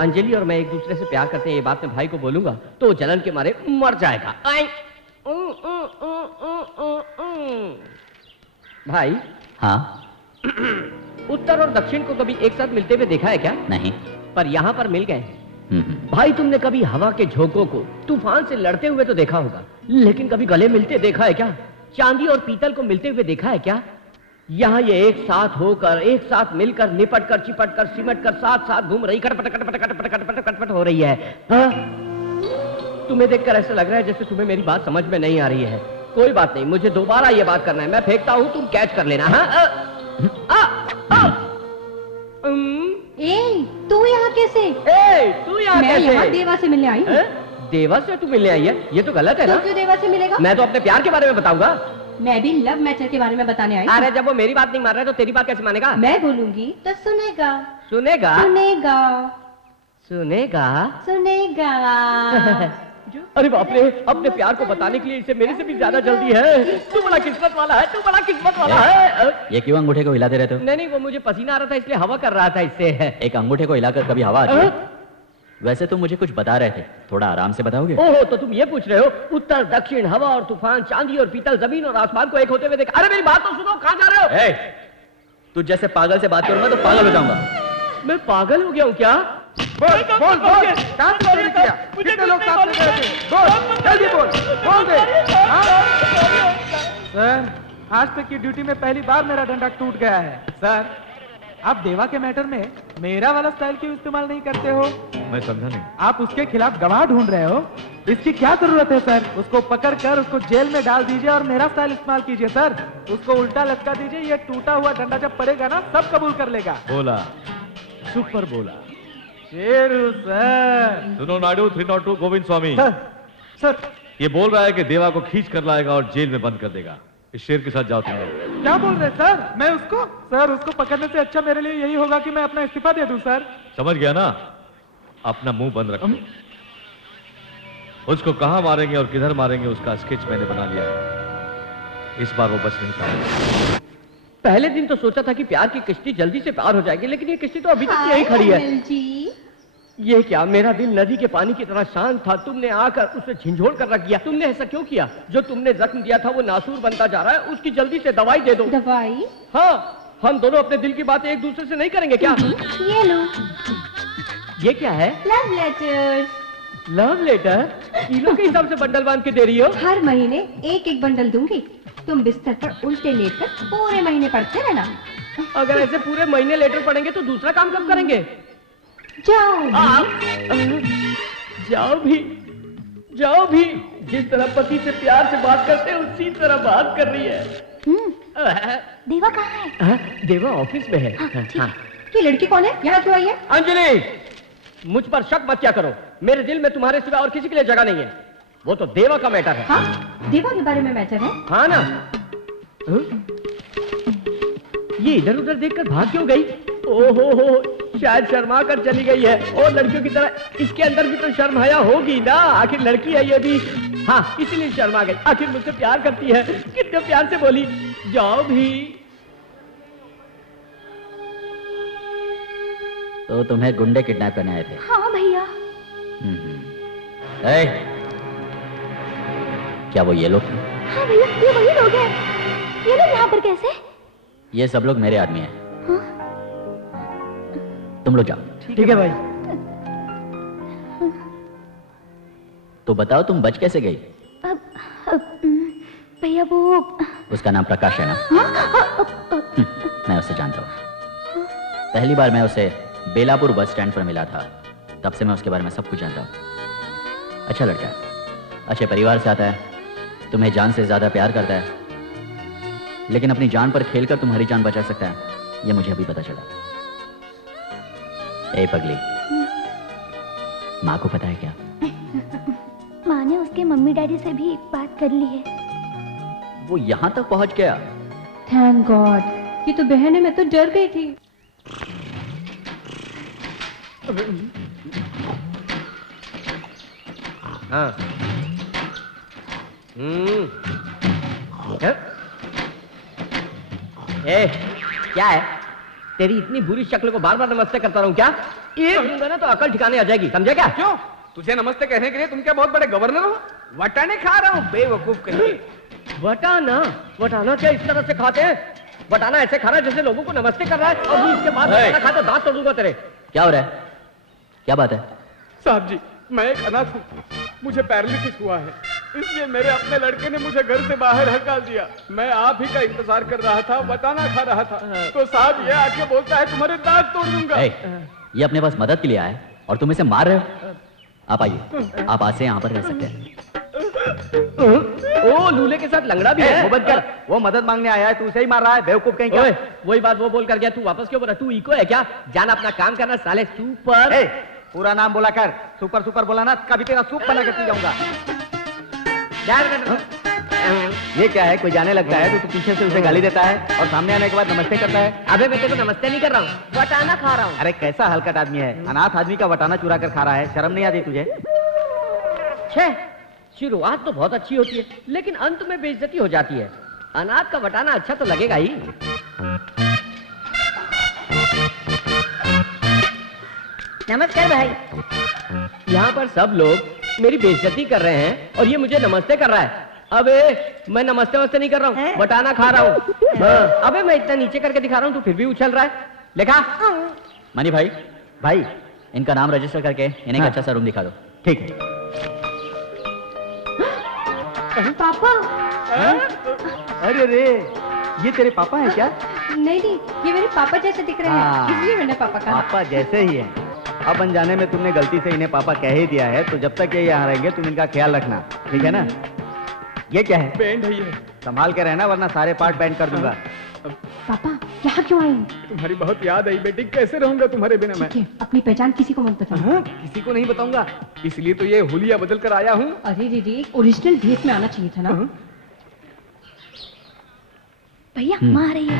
अंजलि और मैं एक दूसरे से प्यार करते हैं ये बात मैं भाई को बोलूंगा तो वो जलन के मारे मर जाएगा। भाई। हाँ। उत्तर और दक्षिण को कभी एक साथ मिलते हुए देखा है क्या? नहीं। पर यहाँ पर मिल गए। भाई तुमने कभी हवा के झोंकों को तूफान से लड़ते हुए तो देखा होगा, लेकिन कभी गले मिलते देखा है क्या? चांदी और पीतल को मिलते हुए देखा है क्या? यहाँ ये एक साथ होकर, एक साथ मिलकर, लिपट कर, चिपट कर, सिमट कर, साथ साथ घूम रही, खटपट खटपट खटपट खटपट खटपट हो रही है। हाँ? तुम्हें देखकर ऐसा लग रहा है जैसे तुम्हें मेरी बात समझ में नहीं आ रही है। कोई बात नहीं, मुझे दोबारा ये बात करना है। मैं फेंकता हूँ, तुम कैच कर लेना। हाँ? तू यहाँ कैसे? तू यहाँ कैसे? मैं यहाँ देवा से मिलने आई हूँ। देवा से तू मिलने आई है? ये तो गलत है ना? तो क्यों देवा से मिलेगा? मैं तो अपने प्यार के बारे में बताऊंगा। मैं भी लव मैटर के बारे में बताने आई। अरे जब वो मेरी बात नहीं मान रहा है तो तेरी बात कैसे मानेगा? मैं बोलूंगी तो सुनेगा। सुनेगा? सुनेगा। सुनेगा? सुनेगा। अरे बाप रे, अपने प्यार को बताने के लिए इसे मेरे से भी ज्यादा जल्दी है। तू बड़ा किस्मत वाला है, तू बड़ा किस्मत वाला है। ये क्यों अंगूठे को हिलाते रहते हो? नहीं, वो मुझे पसीना आ रहा था इसलिए हवा कर रहा था इससे। एक अंगूठे को हिलाकर कभी हवा आती है? वैसे तुम मुझे कुछ बता रहे थे, थोड़ा आराम से बताओगे? ओहो, तो तुम ये पूछ रहे हो उत्तर दक्षिण, हवा और तूफान, चांदी और पीतल, जमीन और आसमान को एक होते हुए देखा। अरे मेरी बात तो सुनो, कहाँ जा रहे हो? तू जैसे पागल से बात करूंगा तो पागल हो जाऊंगा। मैं पागल हो गया हूँ क्या? बोल कितने लोग साथ में गए थे? बोल जल्दी बोल दे। सर, आज तक की ड्यूटी में पहली बार मेरा डंडा टूट गया है। सर, आप देवा के मैटर में मेरा वाला स्टाइल क्यों इस्तेमाल नहीं करते हो? मैं समझा नहीं। आप उसके खिलाफ गवाह ढूंढ रहे हो, इसकी क्या जरूरत है सर? उसको पकड़कर उसको जेल में डाल दीजिए और मेरा स्टाइल इस्तेमाल कीजिए सर। उसको उल्टा लटका दीजिए, ये टूटा हुआ डंडा जब पड़ेगा ना सब कबूल कर लेगा। बोला, सुपर बोला। शेरू सर। सुनो नायडू, 302 गोविंद स्वामी सर, ये बोल रहा है कि देवा को खींच कर लाएगा और जेल में बंद कर देगा। इस शेर के साथ जाओ तुम लोग। क्या बोल रहे सर? मैं उसको पकड़ने से अच्छा मेरे लिए यही होगा कि मैं अपना इस्तीफा दे दूं सर। समझ गया ना? अपना मुंह बंद रखो। उसको कहां मारेंगे और किधर मारेंगे उसका स्केच मैंने बना लिया है। इस बार वो बच नहीं पाएगा। पहले दिन तो सोचा था कि प्यार की किश्ती जल्दी से पार हो जाएगी, लेकिन ये किश्ती तो अभी तक यही खड़ी है। ये क्या, मेरा दिल नदी के पानी की तरह शांत था, तुमने आकर उसे झिंझोड़ कर रख दिया। तुमने ऐसा क्यों किया? जो तुमने जख्म दिया था वो नासूर बनता जा रहा है, उसकी जल्दी से दवाई दे दो। दवाई? हाँ, हम दोनों अपने दिल की बातें एक दूसरे से नहीं करेंगे क्या? ये लो। ये क्या है? Love letter. Love letter? Kilo के हिसाब से बंडल बांध के दे रही हो? हर महीने एक एक बंडल दूंगी, तुम बिस्तर पर उल्टे लेटकर पूरे महीने पढ़ते रहना। अगर ऐसे पूरे महीने लेटर पढ़ेंगे तो दूसरा काम कब करेंगे? जाओ भी। जिस तरह पति से प्यार से बात करते हैं उसी तरह बात कर रही है। देवा कहाँ है? देवा ऑफिस में है। हाँ। ये लड़की कौन है? यहाँ क्यों आई है? अंजलि, मुझ पर शक मत क्या करो। मेरे दिल में तुम्हारे सिवा और किसी के लिए जगह नहीं है। वो तो देवा का मैटर है। हाँ? देवा के बारे में मैटर है? हाँ ना। ये इधर उधर देखकर भाग क्यों गई? ओहो, शायद शर्मा कर चली गई है। और लड़कियों की तरह इसके अंदर भी तो शर्म हया होगी ना, आखिर लड़की है ये भी। हाँ, इसीलिए शर्मा गई। आखिर मुझसे प्यार करती है, कितने प्यार से बोली जाओ भी। तो तुम्हें गुंडे किडनैप करने आए थे? हाँ भैया। क्या वो ये लोग? हाँ भैया, ये वही लोग हैं। ये लोग यहाँ पर कैसे? ये सब लोग मेरे आदमी हैं। हाँ? तुम लोग जाओ। ठीक है भाई। तो बताओ तुम बच कैसे गई? भैया वो उसका नाम प्रकाश है ना? मैं उसे जानता हूँ। पहली बार मैं उसे बेलापुर बस स्टैंड पर मिला था, तब से मैं उसके बारे में सब कुछ जानता हूँ। अच्छा लड़का है, अच्छे परिवार से आता है, तुम्हें जान से ज्यादा प्यार करता है, लेकिन अपनी जान पर खेलकर तुम्हारी जान बचा सकता है, ये मुझे अभी पता चला। ए पगली, माँ को पता है क्या? माँ ने उसके मम्मी डैडी से भी बात कर ली है। वो यहाँ तक पहुँच गया? थैंक गॉड, ये तो बहन है, मैं तो डर गई थी। हाँ। क्या है? तेरी इतनी बुरी शक्ल को बार बार नमस्ते करता रहूं क्या? एक दूंगा ना तो अकल ठिकाने आ जाएगी, समझे क्या? क्यों? तुझे नमस्ते कहने के लिए तुम क्या बहुत बड़े गवर्नर हो? वटाने खा रहा हूँ बेवकूफ कहीं। वटाना? वटाना क्या इस तरह से खाते हैं? वटाना ऐसे खा रहा है जैसे लोगों को नमस्ते कर रहा है, और भी इसके बाद वटाना खाता दांत तोड़ दूंगा तेरे। क्या हो रहा है? क्या बात है? साहब जी, मैं एक अनाथ हूँ, मुझे पैरालिसिस हुआ है, इसलिए मेरे अपने लड़के ने मुझे घर से बाहर हकाल दिया। मैं आप ही का इंतजार कर रहा था, वटाना खा रहा था, तो साहब ये आके बोलता है तुम्हारे दांत तोड़ दूंगा। ये अपने पास मदद के लिए आया है और तुम इसे मार रहे हो? आप आइए, आप आज से यहाँ पर रह सकते हैं। ओ लूले के साथ लंगड़ा भी है। वो बंद कर, वो मदद मांगने आया है, तू उसे ही मार रहा है, बेवकूफ कहीं का। ओए, वही बात वो बोल कर गया, तू वापस क्यों बोल रहा? तू इको है क्या? जाना अपना काम करना साले सुपर। ए, पूरा नाम बोला कर, सुपर सुपर बोला ना कभी तेरा सूप बना के पी जाऊंगा। ये क्या है, कोई जाने लगता है तो तू पीछे से उसे गाली देता है और सामने आने के बाद नमस्ते करता है। अबे मैं तेरे को नमस्ते नहीं कर रहा हूँ, वटाना खा रहा हूँ। अरे कैसा हलकट आदमी है, अनाथ आदमी का वटाना चुरा कर खा रहा है, शर्म नहीं आती तुझे? छे, शुरुआत तो बहुत अच्छी होती है लेकिन अंत में बेइज्जती हो जाती है। अनाथ का वटाना अच्छा तो लगेगा ही। नमस्कार भाई। यहाँ पर सब लोग मेरी बेइज्जती कर रहे हैं और ये मुझे नमस्ते कर रहा है। अबे मैं नमस्ते वमस्ते नहीं कर रहा हूँ, वटाना खा रहा हूँ। हाँ। अबे मैं इतना नीचे करके दिखा रहा हूँ, तू फिर भी उछल रहा है। लिखा मनी भाई, भाई इनका नाम रजिस्टर करके इन्हें एक अच्छा सा रूम दिखा दो। ठीक है। पापा। अरे रे, ये तेरे पापा हैं क्या? नहीं नहीं, ये मेरे पापा जैसे दिख रहे हैं, इसलिए मैंने पापा कहा। पापा जैसे ही हैं। अब अनजाने में तुमने गलती से इन्हें पापा कह ही दिया है, तो जब तक ये यहाँ रहेंगे तुम इनका ख्याल रखना, ठीक है ना? ये क्या है? बैंड है ये। संभाल के रहना वरना सारे पार्ट बैंड कर दूंगा। पापा यहाँ क्यों आए? तुम्हारी बहुत याद आई बेटी, कैसे रहूंगा तुम्हारे बिना मैं? ठीक है, अपनी पहचान किसी को मत बताना। हाँ, किसी को नहीं बताऊंगा, इसलिए तो ये हुलिया बदल कर आया हूँ। अरे दीदी, ओरिजिनल भेस में आना चाहिए था ना। भैया माँ आ रही है।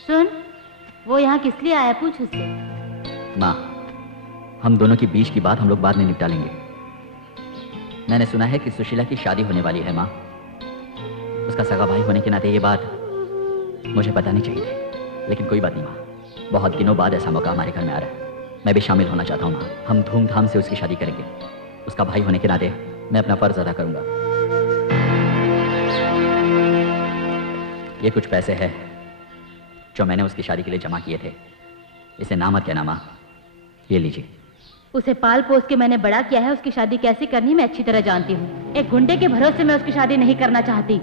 सुन, वो यहाँ किस लिए आया, पूछ उससे। माँ, हम दोनों के बीच की बात हम लोग बाद में निपटा लेंगे। मैंने सुना है कि सुशीला की शादी होने वाली है माँ। उसका सगा भाई होने के नाते ये बात मुझे पता नहीं चाहिए थी, लेकिन कोई बात नहीं माँ, बहुत दिनों बाद ऐसा मौका हमारे घर में आ रहा है। मैं भी शामिल होना चाहता हूँ माँ। हम धूमधाम से उसकी शादी करेंगे। उसका भाई होने के नाते मैं अपना फर्ज अदा करूंगा। ये कुछ पैसे हैं जो मैंने उसकी शादी के लिए जमा किए थे। इसे ना मत कहना माँ, ये लीजिए। उसे पाल पोस के मैंने बड़ा किया है, उसकी शादी कैसे करनी मैं अच्छी तरह जानती हूँ। एक गुंडे के भरोसे मैं उसकी शादी नहीं करना चाहती।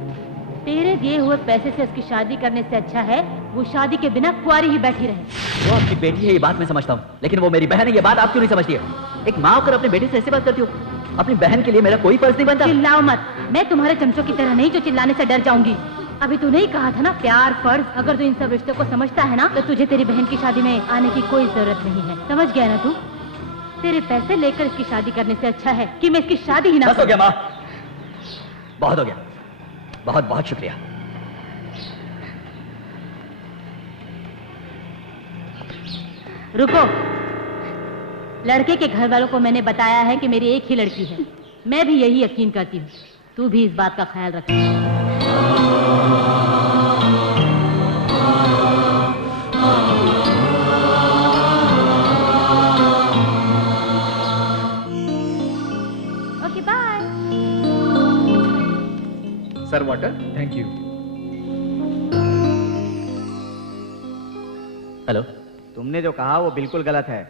तेरे दिए हुए पैसे से उसकी शादी करने से अच्छा है वो शादी के बिना कुंवारी ही बैठी रहे। वो आपकी बेटी है ये बात मैं समझता हूँ, लेकिन वो मेरी बहन है ये बात आप क्यों नहीं समझती है? एक माँ होकर अपने बेटे से ऐसे बात करती हो? अपनी बहन के लिए मेरा कोई फर्ज नहीं बनता? चिल्लाओ मत, मैं तुम्हारे चमचों की तरह नहीं जो चिल्लाने से डर जाऊंगी। अभी तूने ही कहा था ना प्यार फर्ज, अगर तू इन सब रिश्तों को समझता है ना तो तुझे तेरी बहन की शादी में आने की कोई जरूरत नहीं है। समझ गया ना तू? तेरे पैसे लेकर इसकी शादी करने से अच्छा है कि मैं इसकी शादी ही ना। बस हो गया माँ, बहुत हो गया, बहुत बहुत शुक्रिया। रुको, लड़के के घर वालों को मैंने बताया है कि मेरी एक ही लड़की है। मैं भी यही यकीन करती हूँ, तू भी इस बात का ख्याल रख। Okay bye. Sir water. Thank you. Hello. तुमने जो कहा वो बिल्कुल गलत है।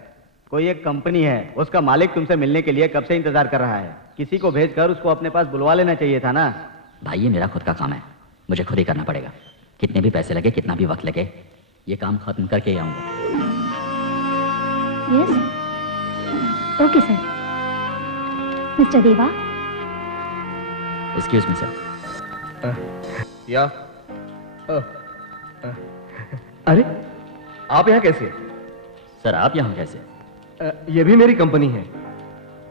कोई एक कंपनी है, उसका मालिक तुमसे मिलने के लिए कब से इंतजार कर रहा है। किसी को भेजकर उसको अपने पास बुलवा लेना चाहिए था ना। भाई ये मेरा खुद का काम है, मुझे खुद ही करना पड़ेगा। कितने भी पैसे लगे, कितना भी वक्त लगे, ये काम खत्म करके ही आऊंगा। Yes, okay sir. मिस्टर देवा। Excuse me sir. या अरे आप यहाँ कैसे? सर आप यहाँ कैसे? ये भी मेरी कंपनी है,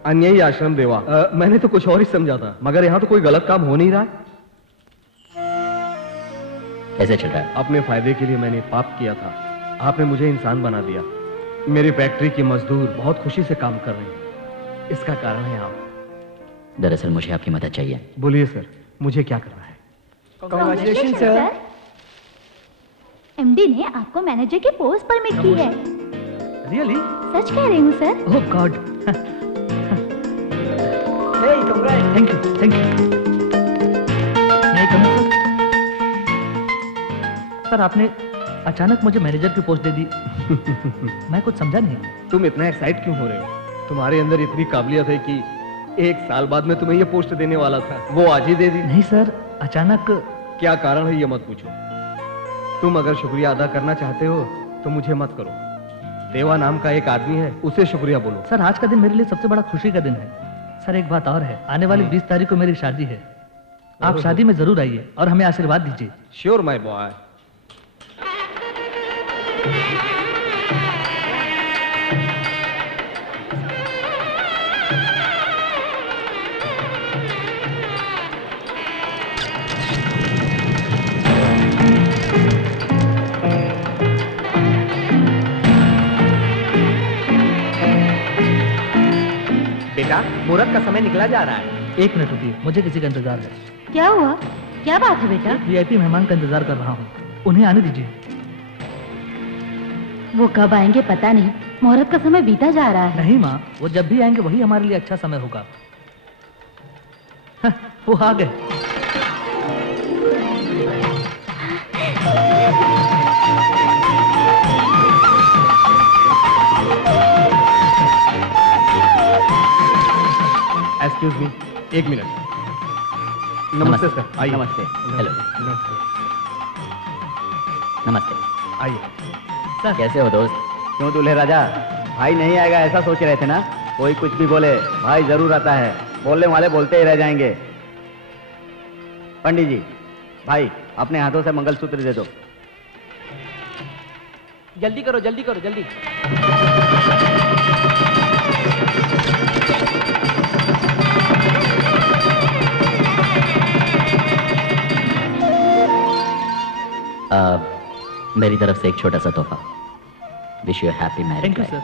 अन्यायी आश्रम देवा। मैंने तो कुछ और ही समझा था, मगर यहाँ तो कोई गलत काम हो नहीं रहा है। कैसे चल रहा है? अपने फायदे के लिए मैंने पाप किया था, आपने मुझे इंसान बना दिया। मेरी फैक्ट्री के मजदूर बहुत खुशी से काम कर रहे हैं, इसका कारण है आप। दरअसल मुझे आपकी मदद चाहिए। बोलिए सर, मुझे क्या करना है? Congratulations, sir. एमडी ने आपको मैनेजर की पोस्ट परमिट की है। रियली? सच कह रही हूँ sir. Oh God. Thank you, thank you. मैं कहूँ सर, आपने अचानक मुझे मैनेजर की पोस्ट दे दी। मैं कुछ समझा नहीं। तुम इतना एक्साइट क्यों हो रहे हो? तुम्हारे अंदर इतनी काबिलियत है कि 1 साल बाद में तुम्हें ये पोस्ट देने वाला था, वो आज ही दे दी। नहीं सर, अचानक। क्या कारण है ये मत पूछो। तुम अगर शुक्रिया अदा करना चाहते हो तो मुझे मत करो। देवा नाम का एक आदमी है, उसे शुक्रिया बोलो। सर, आज का दिन मेरे लिए सबसे बड़ा खुशी का दिन है। सर, एक बात और है, आने वाली 20 तारीख को मेरी शादी है। आप शादी में जरूर आइए और हमें आशीर्वाद दीजिए। Sure my boy. बेटा, मुहूर्त का समय निकला जा रहा है। 1 मिनट रुकिए, मुझे किसी का इंतजार है। क्या हुआ? क्या बात है बेटा? वीआईपी मेहमान का इंतजार कर रहा हूँ, उन्हें आने दीजिए। वो कब आएंगे पता नहीं, मुहूर्त का समय बीता जा रहा है। नहीं माँ, वो जब भी आएंगे वही हमारे लिए अच्छा समय होगा। वो आ गए। Excuse me, 1 minute. नमस्ते सर, आइए। नमस्ते। हेलो। नमस्ते, नमस्ते। आइए। सर, कैसे हो दोस्त? क्यों दूल्हे राजा, भाई नहीं आएगा ऐसा सोच रहे थे ना? कोई कुछ भी बोले, भाई जरूर आता है। बोलने वाले बोलते ही रह जाएंगे। पंडित जी, भाई अपने हाथों से मंगलसूत्र दे दो। जल्दी करो, जल्दी करो, जल्दी। मेरी तरफ से एक छोटा सा तोहफा। Wish you happy marriage. Thank you sir.